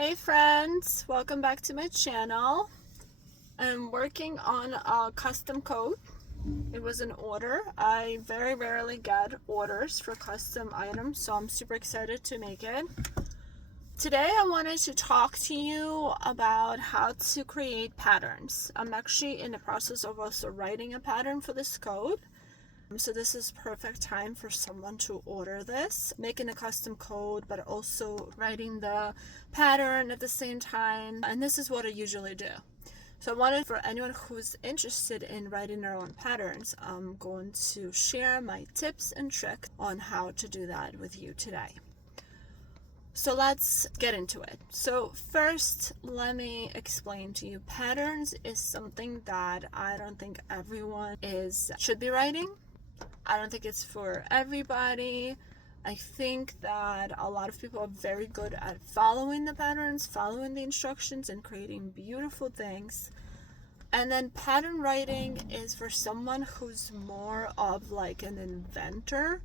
Hey friends, welcome back to my channel. I'm working on a custom coat. It was an order. I very rarely get orders for custom items, so I'm super excited to make it. Today I wanted to talk to you about how to create patterns. I'm actually in the process of also writing a pattern for this coat. So this is perfect time for someone to order this, making a custom code, but also writing the pattern at the same time. And this is what I usually do. So I wanted for anyone who's interested in writing their own patterns, I'm going to share my tips and tricks on how to do that with you today. So let's get into it. So first, let me explain to you, patterns is something that I don't think everyone should be writing. I don't think it's for everybody. I think that a lot of people are very good at following the patterns, following the instructions, and creating beautiful things. And then pattern writing is for someone who's more of like an inventor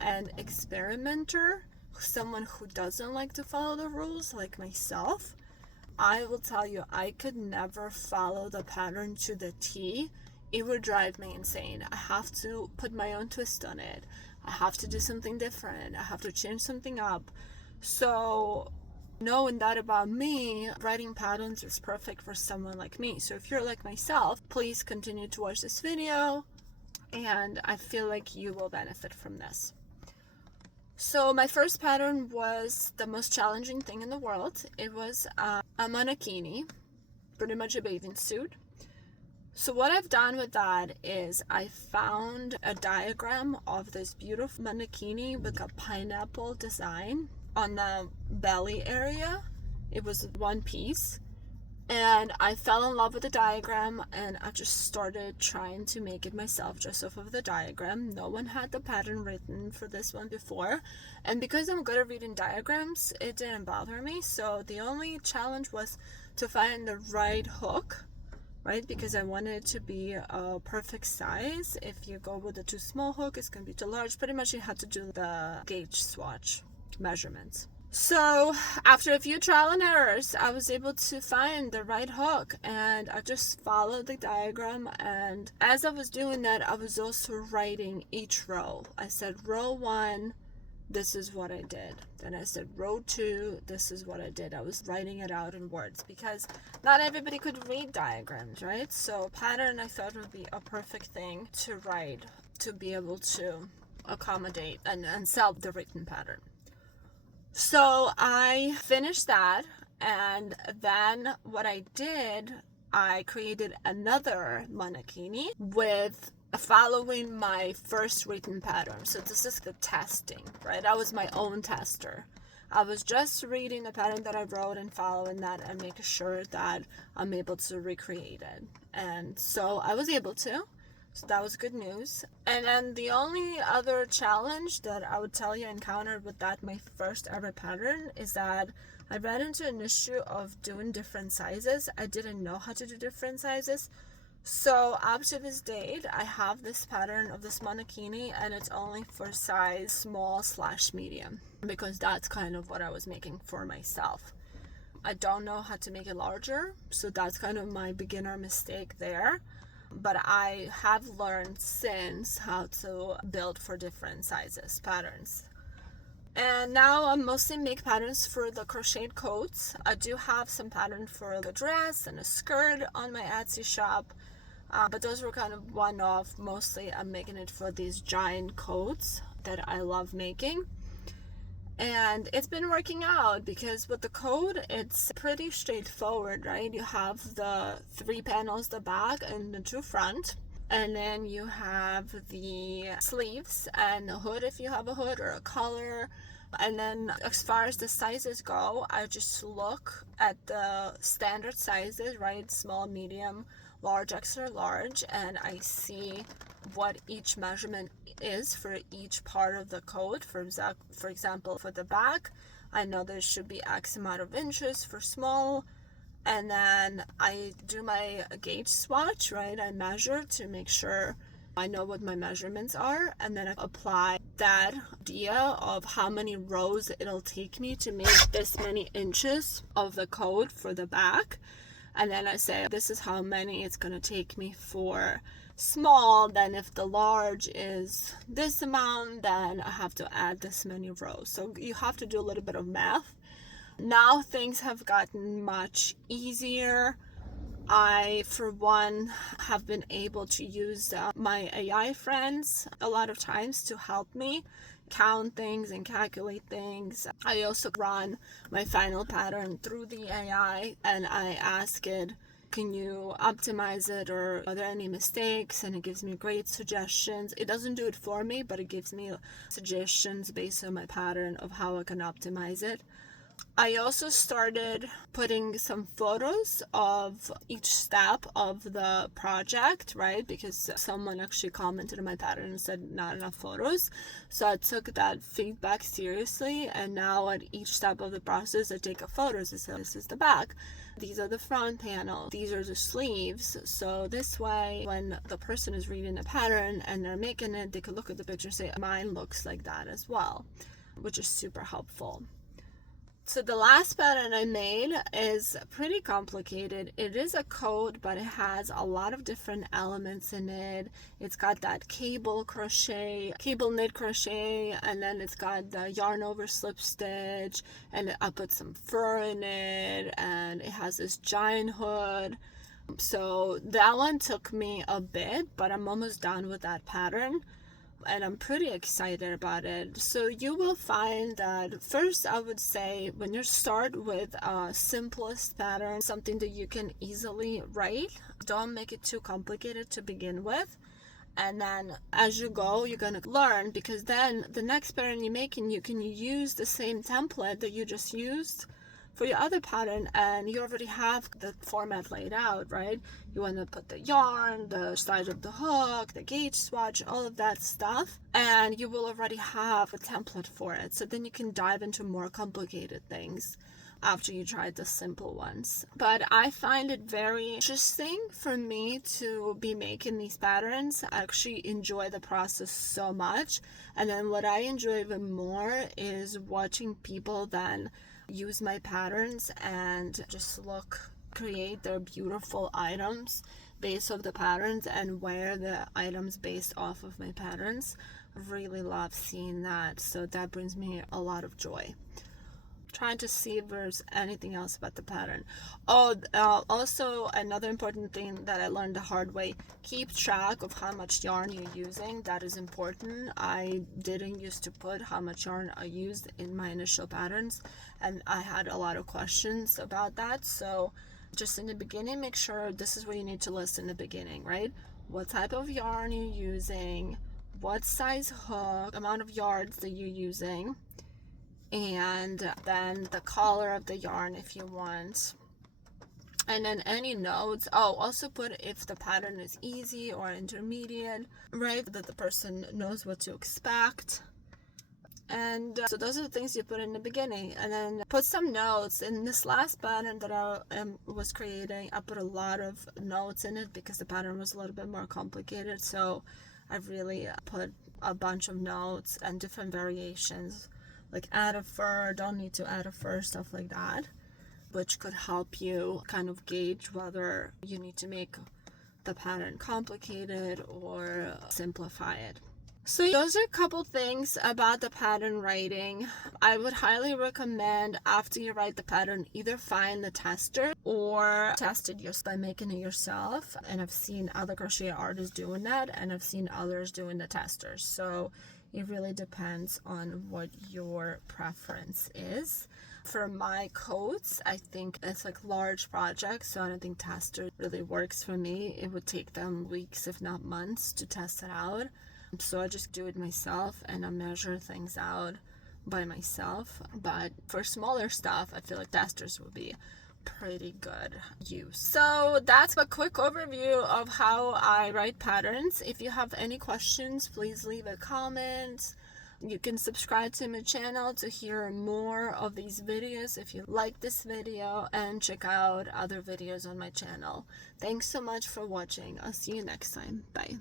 and experimenter, someone who doesn't like to follow the rules like myself. I will tell you, I could never follow the pattern to the T. It would drive me insane. I have to put my own twist on it. I have to do something different. I have to change something up. So knowing that about me, writing patterns is perfect for someone like me. So if you're like myself, please continue to watch this video, and I feel like you will benefit from this. So my first pattern was the most challenging thing in the world. It was a mannequin, pretty much a bathing suit. So what I've done with that is I found a diagram of this beautiful mannequin with a pineapple design on the belly area. It was one piece. And I fell in love with the diagram, and I just started trying to make it myself just off of the diagram. No one had the pattern written for this one before. And because I'm good at reading diagrams, it didn't bother me. So the only challenge was to find the right hook, right? Because I wanted it to be a perfect size. If you go with a too small hook, it's going to be too large. Pretty much you had to do the gauge swatch measurements. So after a few trial and errors, I was able to find the right hook, and I just followed the diagram. And as I was doing that, I was also writing each row. I said row 1, this is what I did. Then I said row 2, this is what I did. I was writing it out in words because not everybody could read diagrams, right? So pattern I thought would be a perfect thing to write to be able to accommodate and sell the written pattern. So I finished that, and then what I did, I created another mannequin with following my first written pattern. So this is the testing, right? I was my own tester. I was just reading the pattern that I wrote and following that and making sure that I'm able to recreate it. And so I was able to. So that was good news. And then the only other challenge that I would tell you I encountered with that, my first ever pattern, is that I ran into an issue of doing different sizes. I didn't know how to do different sizes. So up to this date, I have this pattern of this mannequin, and it's only for size small/medium, because that's kind of what I was making for myself. I don't know how to make it larger, so that's kind of my beginner mistake there. But I have learned since how to build for different sizes patterns. And now I mostly make patterns for the crocheted coats. I do have some pattern for the dress and a skirt on my Etsy shop, but those were kind of one-off. Mostly I'm making it for these giant coats that I love making. And it's been working out because with the coat, it's pretty straightforward, right? You have the 3 panels, the back and the 2 front. And then you have the sleeves and the hood if you have a hood or a collar. And then as far as the sizes go, I just look at the standard sizes, right? Small, medium, large, extra large, and I see what each measurement is for each part of the coat. For example, for the back, I know there should be X amount of inches for small, and then I do my gauge swatch, right? I measure to make sure I know what my measurements are, and then I apply that idea of how many rows it'll take me to make this many inches of the code for the back. And then I say, this is how many it's going to take me for small. Then if the large is this amount, then I have to add this many rows. So you have to do a little bit of math. Now things have gotten much easier. I, for one, have been able to use my AI friends a lot of times to help me count things and calculate things. I also run my final pattern through the AI and I ask it, can you optimize it, or are there any mistakes? And it gives me great suggestions. It doesn't do it for me, but it gives me suggestions based on my pattern of how I can optimize it. I also started putting some photos of each step of the project, right? Because someone actually commented on my pattern and said not enough photos. So I took that feedback seriously, and now at each step of the process, I take a photo. So this is the back. These are the front panel. These are the sleeves. So this way, when the person is reading the pattern and they're making it, they could look at the picture and say, mine looks like that as well, which is super helpful. So the last pattern I made is pretty complicated. It is a coat, but it has a lot of different elements in it. It's got that cable knit crochet, and then it's got the yarn over slip stitch, and I put some fur in it, and it has this giant hood. So that one took me a bit, but I'm almost done with that pattern. And I'm pretty excited about it. So you will find that first, I would say, when you start with a simplest pattern, something that you can easily write, don't make it too complicated to begin with. And then as you go, you're going to learn, because then the next pattern you're making, you can use the same template that you just used for your other pattern, and you already have the format laid out, right? You want to put the yarn, the size of the hook, the gauge swatch, all of that stuff, and you will already have a template for it. So then you can dive into more complicated things after you tried the simple ones. But I find it very interesting for me to be making these patterns. I actually enjoy the process so much. And then what I enjoy even more is watching people then use my patterns and just create their beautiful items based off the patterns and wear the items based off of my patterns. I really love seeing that, so that brings me a lot of joy. Trying to see if there's anything else about the pattern. Also another important thing that I learned the hard way, keep track of how much yarn you're using. That is important. I didn't used to put how much yarn I used in my initial patterns, and I had a lot of questions about that. So just in the beginning, make sure this is what you need to list in the beginning, right? What type of yarn you're using, what size hook, amount of yards that you're using, and then the color of the yarn if you want, and then any notes. Also put if the pattern is easy or intermediate, right, that the person knows what to expect. And so those are the things you put in the beginning, and then put some notes. In this last pattern that I was creating, I put a lot of notes in it because the pattern was a little bit more complicated, so I really put a bunch of notes and different variations, like add a fur, don't need to add a fur, stuff like that, which could help you kind of gauge whether you need to make the pattern complicated or simplify it. So those are a couple things about the pattern writing. I would highly recommend, after you write the pattern, either find the tester or test it by making it yourself. And I've seen other crochet artists doing that, and I've seen others doing the testers. So it really depends on what your preference is. For my coats, I think it's like large projects, so I don't think tester really works for me. It would take them weeks, if not months, to test it out. So I just do it myself and I measure things out by myself. But for smaller stuff, I feel like testers would be pretty good use. So that's a quick overview of how I write patterns. If you have any questions, please leave a comment. You can subscribe to my channel to hear more of these videos if you like this video, and check out other videos on my channel. Thanks so much for watching. I'll see you next time. Bye.